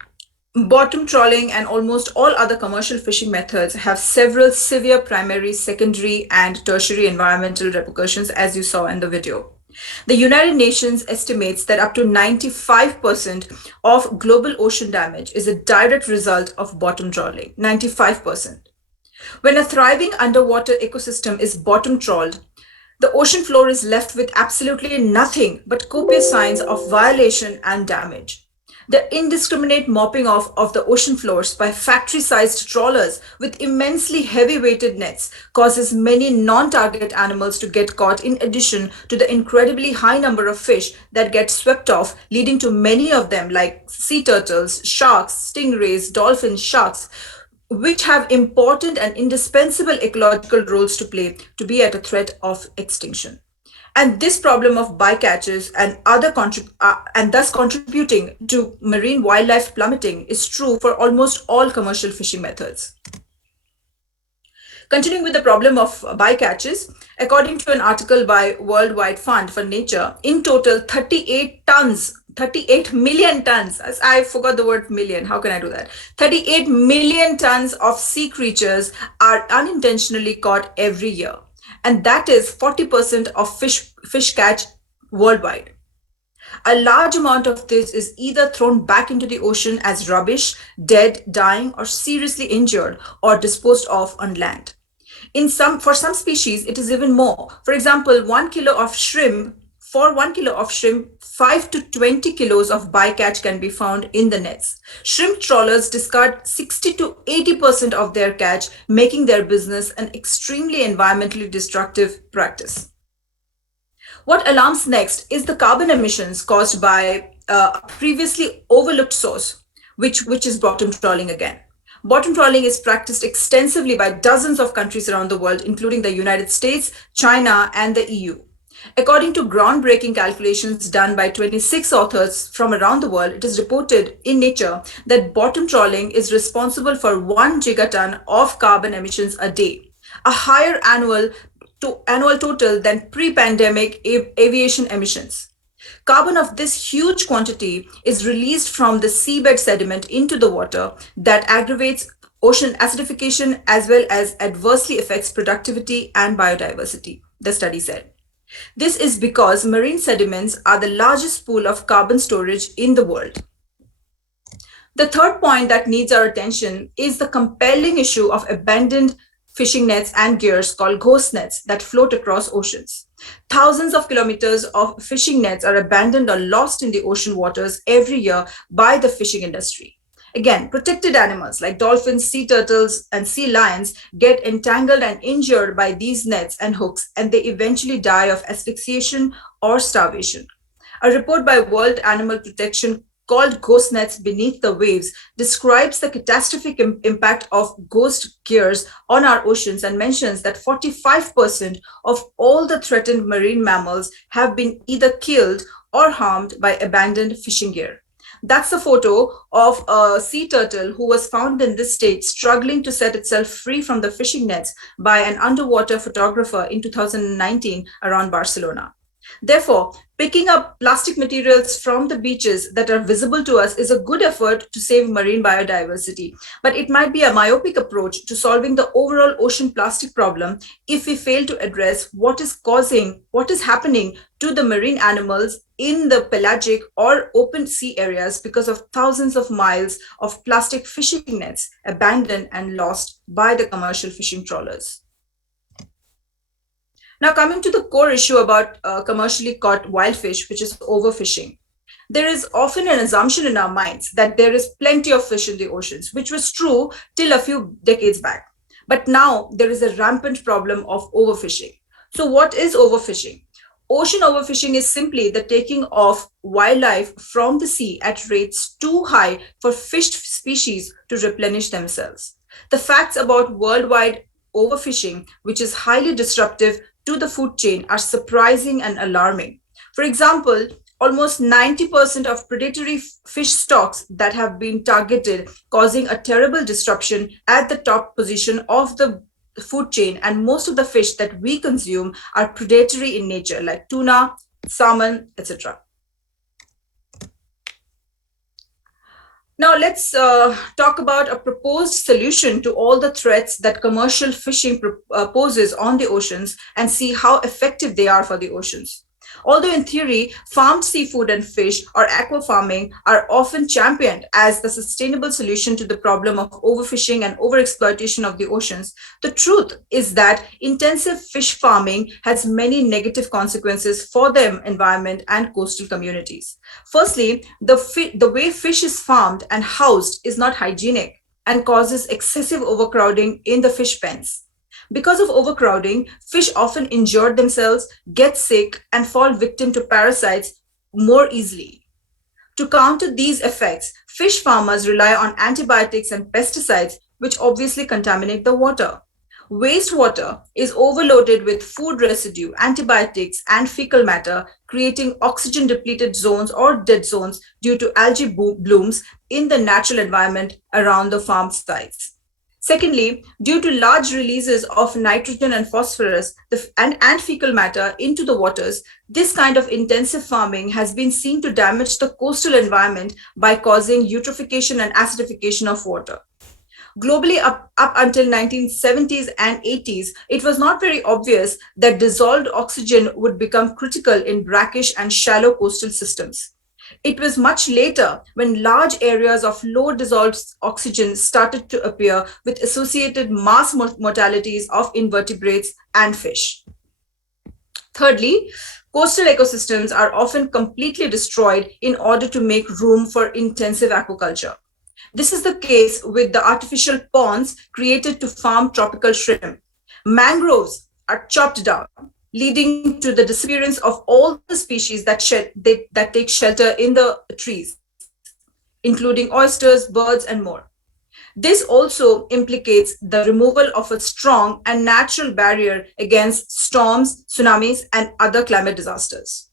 bottom trawling and almost all other commercial fishing methods have several severe primary, secondary, and tertiary environmental repercussions, as you saw in the video. The United Nations estimates that up to 95% of global ocean damage is a direct result of bottom trawling, 95%. When a thriving underwater ecosystem is bottom trawled, the ocean floor is left with absolutely nothing but copious signs of violation and damage. The indiscriminate mopping off of the ocean floors by factory-sized trawlers with immensely heavy-weighted nets causes many non-target animals to get caught, in addition to the incredibly high number of fish that get swept off, leading to many of them, like sea turtles, sharks, stingrays, dolphins, sharks, which have important and indispensable ecological roles to play, to be at a threat of extinction. And this problem of bycatches and and thus contributing to marine wildlife plummeting is true for almost all commercial fishing methods. Continuing with the problem of bycatches, according to an article by Worldwide Fund for Nature, in total 38 million tons, I forgot the word million, how can I do that? 38 million tons of sea creatures are unintentionally caught every year. And that is 40% of fish catch worldwide. A large amount of this is either thrown back into the ocean as rubbish, dead, dying, or seriously injured, or disposed of on land. For some species, it is even more. For example, 1 kilo of shrimp, 5 to 20 kilos of bycatch can be found in the nets. Shrimp trawlers discard 60 to 80% of their catch, making their business an extremely environmentally destructive practice. What alarms next is the carbon emissions caused by a previously overlooked source, which is bottom trawling again. Bottom trawling is practiced extensively by dozens of countries around the world, including the United States, China, and the EU. According to groundbreaking calculations done by 26 authors from around the world, it is reported in Nature that bottom trawling is responsible for 1 gigaton of carbon emissions a day, a higher annual total than pre-pandemic aviation emissions. Carbon of this huge quantity is released from the seabed sediment into the water that aggravates ocean acidification as well as adversely affects productivity and biodiversity, the study said. This is because marine sediments are the largest pool of carbon storage in the world. The third point that needs our attention is the compelling issue of abandoned fishing nets and gears called ghost nets that float across oceans. Thousands of kilometers of fishing nets are abandoned or lost in the ocean waters every year by the fishing industry. Again, protected animals like dolphins, sea turtles, and sea lions get entangled and injured by these nets and hooks, and they eventually die of asphyxiation or starvation. A report by World Animal Protection called Ghost Nets Beneath the Waves describes the catastrophic impact of ghost gears on our oceans and mentions that 45% of all the threatened marine mammals have been either killed or harmed by abandoned fishing gear. That's a photo of a sea turtle who was found in this state struggling to set itself free from the fishing nets by an underwater photographer in 2019 around Barcelona. Therefore, picking up plastic materials from the beaches that are visible to us is a good effort to save marine biodiversity, but it might be a myopic approach to solving the overall ocean plastic problem if we fail to address what is happening to the marine animals in the pelagic or open sea areas because of thousands of miles of plastic fishing nets abandoned and lost by the commercial fishing trawlers. Now, coming to the core issue about commercially caught wild fish, which is overfishing. There is often an assumption in our minds that there is plenty of fish in the oceans, which was true till a few decades back. But now there is a rampant problem of overfishing. So, what is overfishing? Ocean overfishing is simply the taking of wildlife from the sea at rates too high for fish species to replenish themselves. The facts about worldwide overfishing, which is highly disruptive to the food chain, are surprising and alarming. For example, almost 90% of predatory fish stocks that have been targeted, causing a terrible disruption at the top position of the food chain, and most of the fish that we consume are predatory in nature, like tuna, salmon, etc. Now let's talk about a proposed solution to all the threats that commercial fishing poses on the oceans and see how effective they are for the oceans. Although in theory, farmed seafood and fish or aqua farming are often championed as the sustainable solution to the problem of overfishing and overexploitation of the oceans, the truth is that intensive fish farming has many negative consequences for the environment and coastal communities. Firstly, the way fish is farmed and housed is not hygienic and causes excessive overcrowding in the fish pens. Because of overcrowding, fish often injure themselves, get sick, and fall victim to parasites more easily. To counter these effects, fish farmers rely on antibiotics and pesticides, which obviously contaminate the water. Wastewater is overloaded with food residue, antibiotics, and fecal matter, creating oxygen-depleted zones or dead zones due to algae blooms in the natural environment around the farm sites. Secondly, due to large releases of nitrogen and phosphorus and fecal matter into the waters, this kind of intensive farming has been seen to damage the coastal environment by causing eutrophication and acidification of water. Globally, up until 1970s and 80s, it was not very obvious that dissolved oxygen would become critical in brackish and shallow coastal systems. It was much later when large areas of low dissolved oxygen started to appear with associated mass mortalities of invertebrates and fish. Thirdly, coastal ecosystems are often completely destroyed in order to make room for intensive aquaculture. This is the case with the artificial ponds created to farm tropical shrimp. Mangroves are chopped down, leading to the disappearance of all the species that take shelter in the trees, including oysters, birds, and more. This also implicates the removal of a strong and natural barrier against storms, tsunamis, and other climate disasters.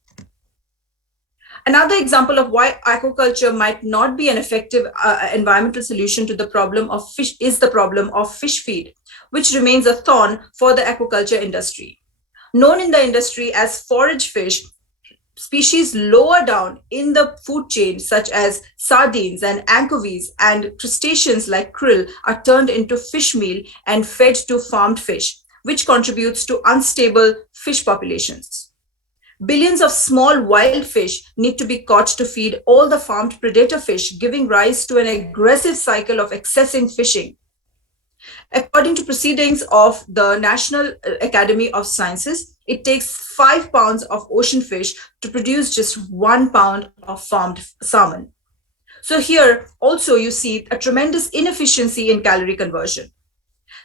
Another example of why aquaculture might not be an effective environmental solution to the problem of fish is the problem of fish feed, which remains a thorn for the aquaculture industry. Known in the industry as forage fish, species lower down in the food chain, such as sardines and anchovies and crustaceans like krill, are turned into fish meal and fed to farmed fish, which contributes to unstable fish populations. Billions of small wild fish need to be caught to feed all the farmed predator fish, giving rise to an aggressive cycle of excessive fishing. According to proceedings of the National Academy of Sciences, it takes 5 pounds of ocean fish to produce just 1 pound of farmed salmon. So here also you see a tremendous inefficiency in calorie conversion.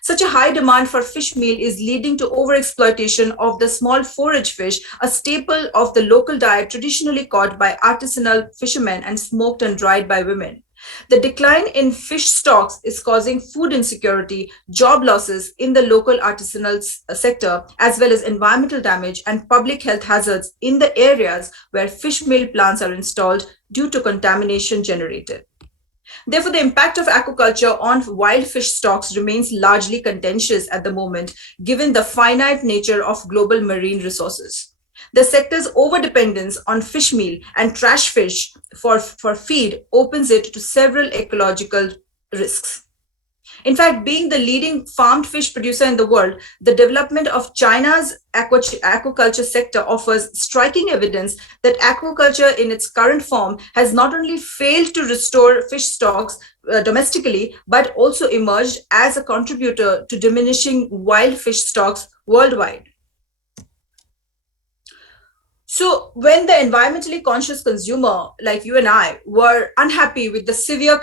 Such a high demand for fish meal is leading to overexploitation of the small forage fish, a staple of the local diet traditionally caught by artisanal fishermen and smoked and dried by women. The decline in fish stocks is causing food insecurity, job losses in the local artisanal sector, as well as environmental damage and public health hazards in the areas where fish meal plants are installed due to contamination generated. Therefore, the impact of aquaculture on wild fish stocks remains largely contentious at the moment, given the finite nature of global marine resources. The sector's overdependence on fish meal and trash fish for feed opens it to several ecological risks. In fact, being the leading farmed fish producer in the world, the development of China's aquaculture sector offers striking evidence that aquaculture in its current form has not only failed to restore fish stocks domestically, but also emerged as a contributor to diminishing wild fish stocks worldwide. So when the environmentally conscious consumer, like you and I, were unhappy with the severe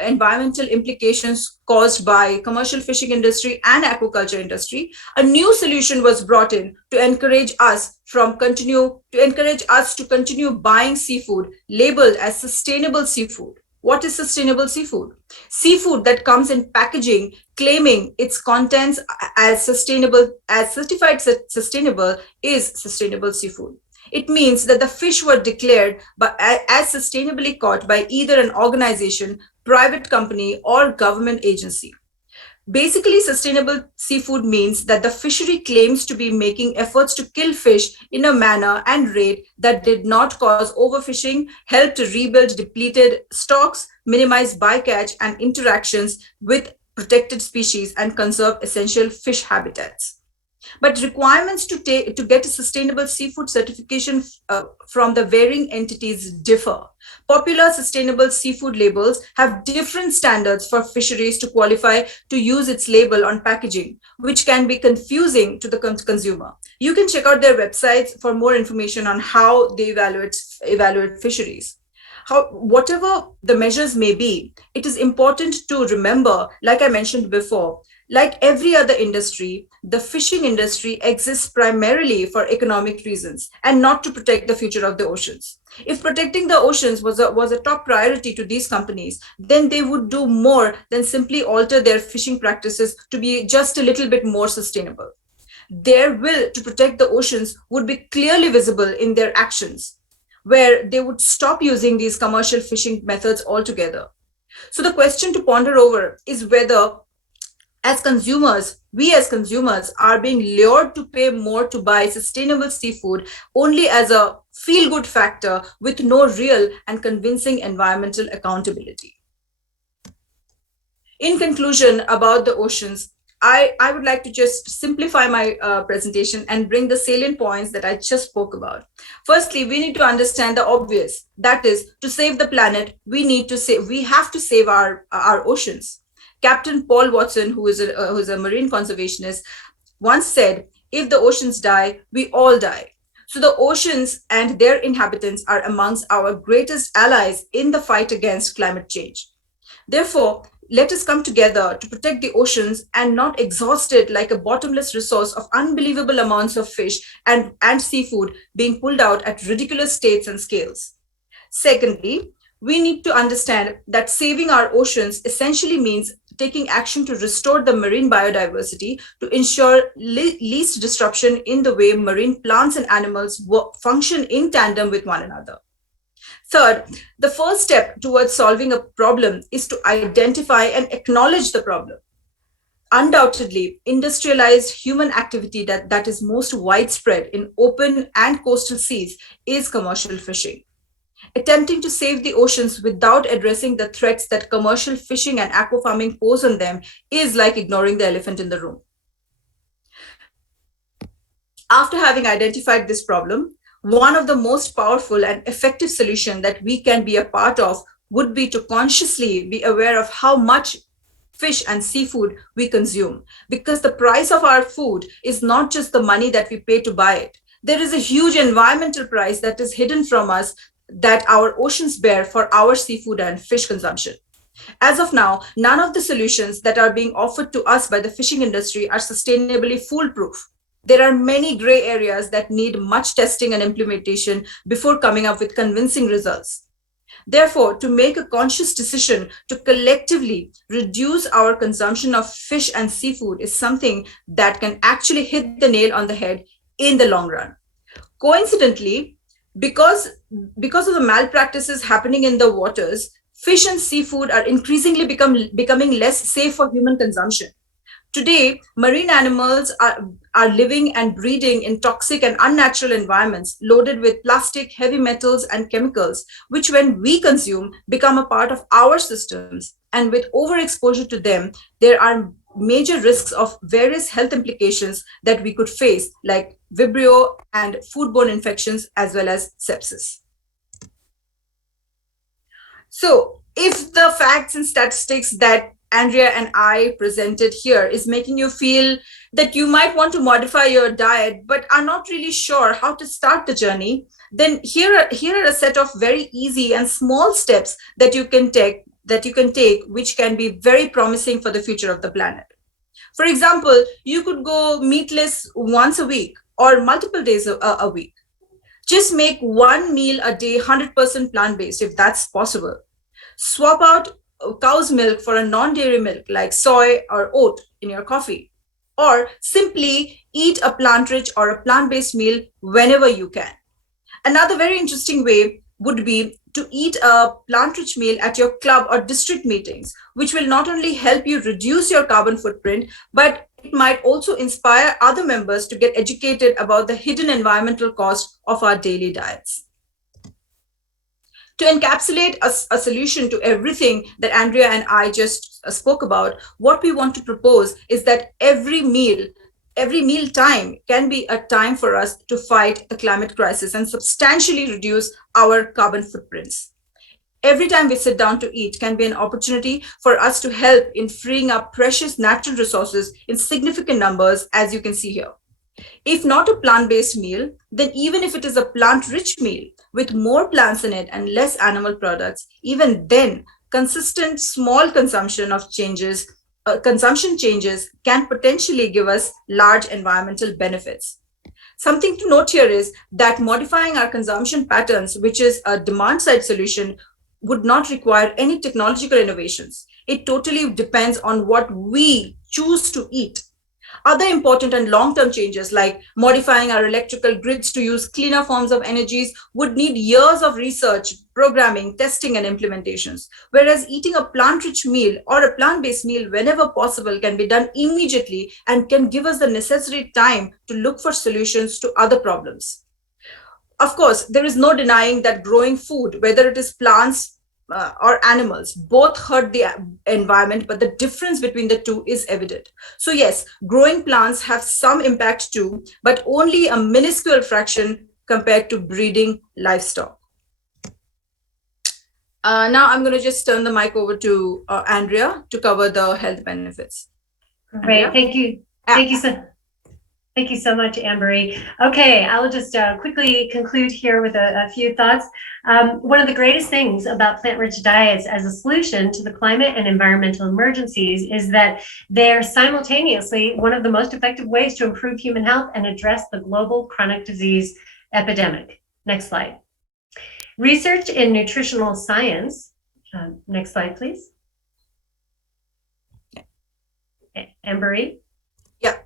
environmental implications caused by commercial fishing industry and aquaculture industry, a new solution was brought in to encourage us to continue buying seafood labeled as sustainable seafood. What is sustainable seafood? Seafood that comes in packaging claiming its contents as certified sustainable is sustainable seafood. It means that the fish were declared as sustainably caught by either an organization, private company, or government agency. Basically, sustainable seafood means that the fishery claims to be making efforts to kill fish in a manner and rate that did not cause overfishing, help to rebuild depleted stocks, minimize bycatch and interactions with protected species, and conserve essential fish habitats. But requirements to get a sustainable seafood certification from the varying entities differ. Popular sustainable seafood labels have different standards for fisheries to qualify to use its label on packaging, which can be confusing to the consumer. You can check out their websites for more information on how they evaluate fisheries. Whatever the measures may be, it is important to remember, like I mentioned before, like every other industry, the fishing industry exists primarily for economic reasons and not to protect the future of the oceans. If protecting the oceans was a top priority to these companies, then they would do more than simply alter their fishing practices to be just a little bit more sustainable. Their will to protect the oceans would be clearly visible in their actions, where they would stop using these commercial fishing methods altogether. So the question to ponder over is whether we as consumers are being lured to pay more to buy sustainable seafood only as a feel-good factor with no real and convincing environmental accountability. In conclusion about the oceans, I would like to just simplify my presentation and bring the salient points that I just spoke about. Firstly, we need to understand the obvious. That is, to save the planet, we have to save our oceans. Captain Paul Watson, who is a marine conservationist, once said, "If the oceans die, we all die." So the oceans and their inhabitants are amongst our greatest allies in the fight against climate change. Therefore, let us come together to protect the oceans and not exhaust it like a bottomless resource of unbelievable amounts of fish and seafood being pulled out at ridiculous states and scales. Secondly, we need to understand that saving our oceans essentially means taking action to restore the marine biodiversity to ensure least disruption in the way marine plants and animals function in tandem with one another. Third, the first step towards solving a problem is to identify and acknowledge the problem. Undoubtedly, industrialized human activity that is most widespread in open and coastal seas is commercial fishing. Attempting to save the oceans without addressing the threats that commercial fishing and aquafarming pose on them is like ignoring the elephant in the room. After having identified this problem, one of the most powerful and effective solutions that we can be a part of would be to consciously be aware of how much fish and seafood we consume, because the price of our food is not just the money that we pay to buy it. There is a huge environmental price that is hidden from us that our oceans bear for our seafood and fish consumption. As of now, none of the solutions that are being offered to us by the fishing industry are sustainably foolproof. There are many gray areas that need much testing and implementation before coming up with convincing results. Therefore, to make a conscious decision to collectively reduce our consumption of fish and seafood is something that can actually hit the nail on the head in the long run. Coincidentally, because, because of the malpractices happening in the waters, fish and seafood are increasingly becoming less safe for human consumption. Today, marine animals are living and breeding in toxic and unnatural environments loaded with plastic, heavy metals, and chemicals, which, when we consume, become a part of our systems. And with overexposure to them, there are major risks of various health implications that we could face, like Vibrio and foodborne infections, as well as sepsis. So, if the facts and statistics that Andrea and I presented here is making you feel that you might want to modify your diet but are not really sure how to start the journey, then here are a set of very easy and small steps that you can take which can be very promising for the future of the planet. For example, you could go meatless once a week or multiple days a week. Just make one meal a day 100% plant-based if that's possible. Swap out cow's milk for a non-dairy milk like soy or oat in your coffee. Or simply eat a plant-rich or a plant-based meal whenever you can. Another very interesting way would be to eat a plant-rich meal at your club or district meetings, which will not only help you reduce your carbon footprint, but it might also inspire other members to get educated about the hidden environmental cost of our daily diets. To encapsulate a solution to everything that Andrea and I just spoke about, what we want to propose is that every meal time can be a time for us to fight the climate crisis and substantially reduce our carbon footprints. Every time we sit down to eat can be an opportunity for us to help in freeing up precious natural resources in significant numbers, as you can see here. If not a plant-based meal, then even if it is a plant-rich meal with more plants in it and less animal products, even then, consistent small consumption changes can potentially give us large environmental benefits. Something to note here is that modifying our consumption patterns, which is a demand-side solution, would not require any technological innovations. It totally depends on what we choose to eat. Other important and long-term changes like modifying our electrical grids to use cleaner forms of energies would need years of research, programming, testing, and implementations. Whereas eating a plant-rich meal or a plant-based meal whenever possible can be done immediately and can give us the necessary time to look for solutions to other problems. Of course, there is no denying that growing food, whether it is plants or animals, both hurt the environment, but the difference between the two is evident. So yes, growing plants have some impact too, but only a minuscule fraction compared to breeding livestock. Now I'm going to just turn the mic over to Andrea to cover the health benefits. Great, Andrea? Thank you. Thank you so much, Ambaree. Okay, I'll just quickly conclude here with a few thoughts. One of the greatest things about plant-rich diets as a solution to the climate and environmental emergencies is that they're simultaneously one of the most effective ways to improve human health and address the global chronic disease epidemic. Next slide. Research in nutritional science. Next slide, please. Ambaree? Yeah.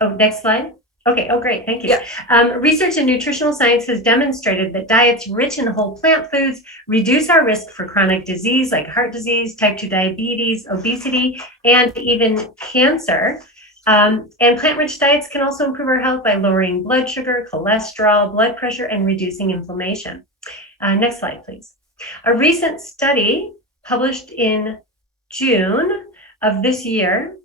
Oh, next slide. Okay, oh great, thank you. Yeah. Research in nutritional science has demonstrated that diets rich in whole plant foods reduce our risk for chronic disease like heart disease, type 2 diabetes, obesity, and even cancer. And plant-rich diets can also improve our health by lowering blood sugar, cholesterol, blood pressure, and reducing inflammation. Next slide, please. A recent study published in June of this year,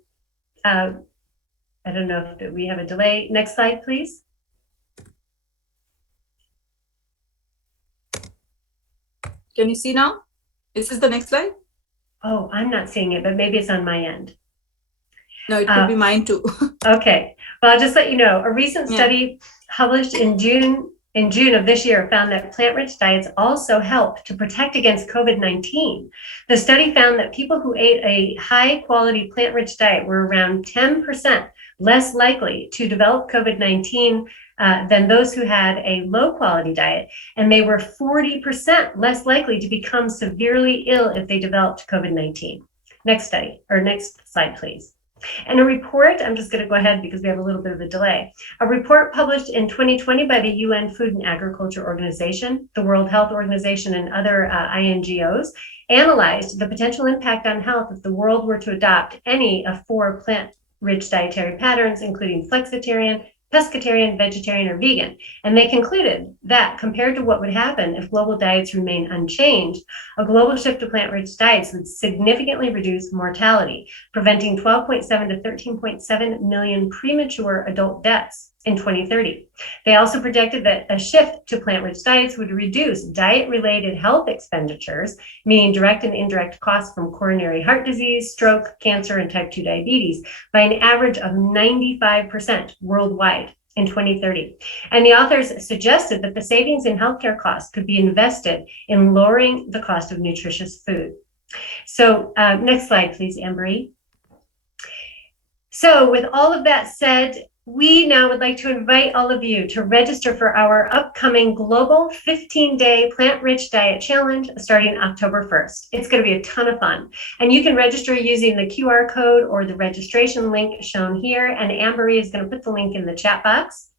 I don't know if we have a delay. Next slide, please. Can you see now? Is this the next slide? Oh, I'm not seeing it, but maybe it's on my end. No, it could be mine too. Okay, well, I'll just let you know. A recent study published in June of this year found that plant-rich diets also help to protect against COVID-19. The study found that people who ate a high-quality plant-rich diet were around 10% less likely to develop COVID-19 than those who had a low quality diet, and they were 40% less likely to become severely ill if they developed COVID-19. Next slide, please. And a report, I'm just going to go ahead because we have a little bit of a delay. A report published in 2020 by the UN Food and Agriculture Organization, the World Health Organization, and other INGOs analyzed the potential impact on health if the world were to adopt any of 4 plant-rich dietary patterns, including flexitarian, pescatarian, vegetarian, or vegan. And they concluded that compared to what would happen if global diets remain unchanged, a global shift to plant-rich diets would significantly reduce mortality, preventing 12.7 to 13.7 million premature adult deaths in 2030. They also projected that a shift to plant-rich diets would reduce diet-related health expenditures, meaning direct and indirect costs from coronary heart disease, stroke, cancer, and type 2 diabetes, by an average of 95% worldwide in 2030. And the authors suggested that the savings in healthcare costs could be invested in lowering the cost of nutritious food. So next slide, please, Ambaree. So with all of that said, we now would like to invite all of you to register for our upcoming global 15-day plant-rich diet challenge starting October 1st. It's going to be a ton of fun. And you can register using the QR code or the registration link shown here. And Ambaree is going to put the link in the chat box.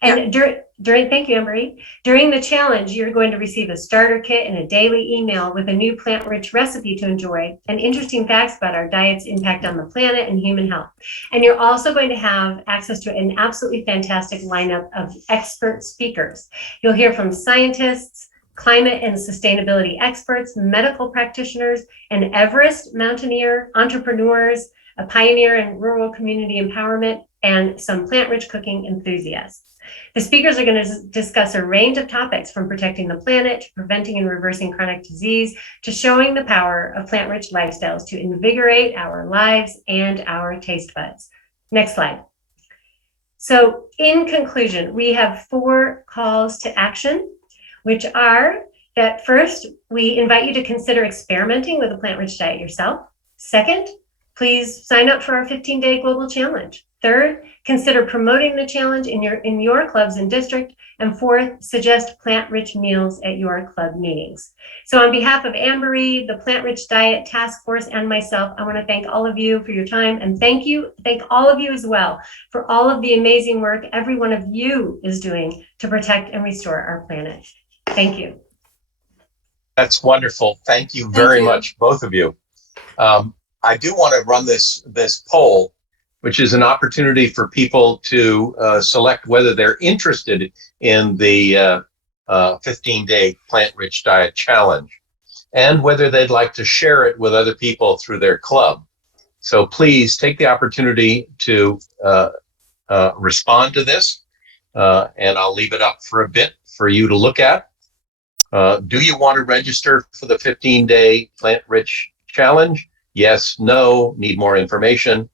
And thank you, Ambaree. During the challenge, you're going to receive a starter kit and a daily email with a new plant-rich recipe to enjoy and interesting facts about our diet's impact on the planet and human health. And you're also going to have access to an absolutely fantastic lineup of expert speakers. You'll hear from scientists, climate and sustainability experts, medical practitioners, an Everest mountaineer, entrepreneurs, a pioneer in rural community empowerment, and some plant-rich cooking enthusiasts. The speakers are going to discuss a range of topics from protecting the planet to preventing and reversing chronic disease to showing the power of plant-rich lifestyles to invigorate our lives and our taste buds. Next slide. So in conclusion, we have 4 calls to action, which are that first, we invite you to consider experimenting with a plant-rich diet yourself. Second, please sign up for our 15-day global challenge. Third, consider promoting the challenge in your clubs and district. And fourth, suggest plant-rich meals at your club meetings. So on behalf of Ambaree, the Plant-Rich Diet Task Force, and myself, I want to thank all of you for your time, and thank all of you as well for all of the amazing work every one of you is doing to protect and restore our planet. Thank you. That's wonderful. Thank you very much, both of you. I do want to run this poll, which is an opportunity for people to select whether they're interested in the 15-day plant-rich diet challenge and whether they'd like to share it with other people through their club. So please take the opportunity to respond to this, and I'll leave it up for a bit for you to look at. Do you want to register for the 15-day plant-rich challenge? Yes, no, need more information.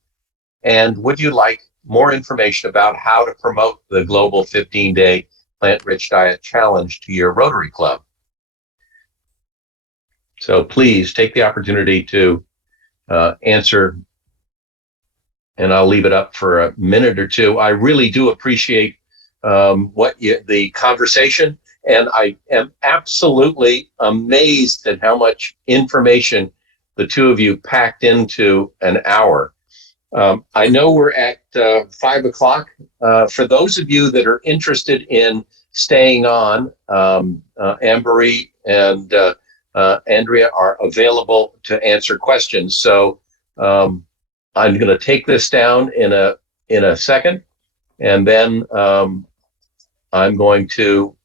And would you like more information about how to promote the global 15-day plant-rich diet challenge to your Rotary Club? So please take the opportunity to answer, and I'll leave it up for a minute or two. I really do appreciate the conversation, and I am absolutely amazed at how much information the two of you packed into an hour. I know we're at 5 o'clock. For those of you that are interested in staying on, Ambaree and Andrea are available to answer questions. So I'm going to take this down in a second, and then I'm going to.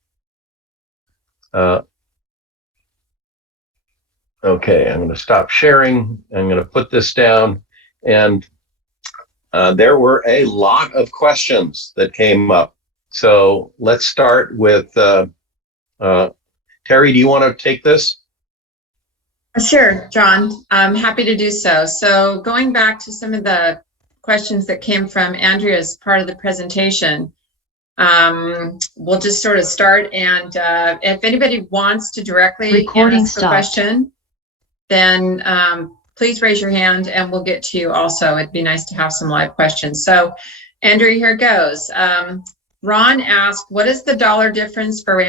Okay, I'm going to stop sharing. I'm going to put this down, and there were a lot of questions that came up. So let's start with Terry. Do you want to take this? Sure, John. I'm happy to do so. So going back to some of the questions that came from Andrea's part of the presentation, we'll just sort of start. And if anybody wants to directly ask a question, then please raise your hand and we'll get to you also. It'd be nice to have some live questions. So Andrea, here goes. Ron asked, what is the dollar difference for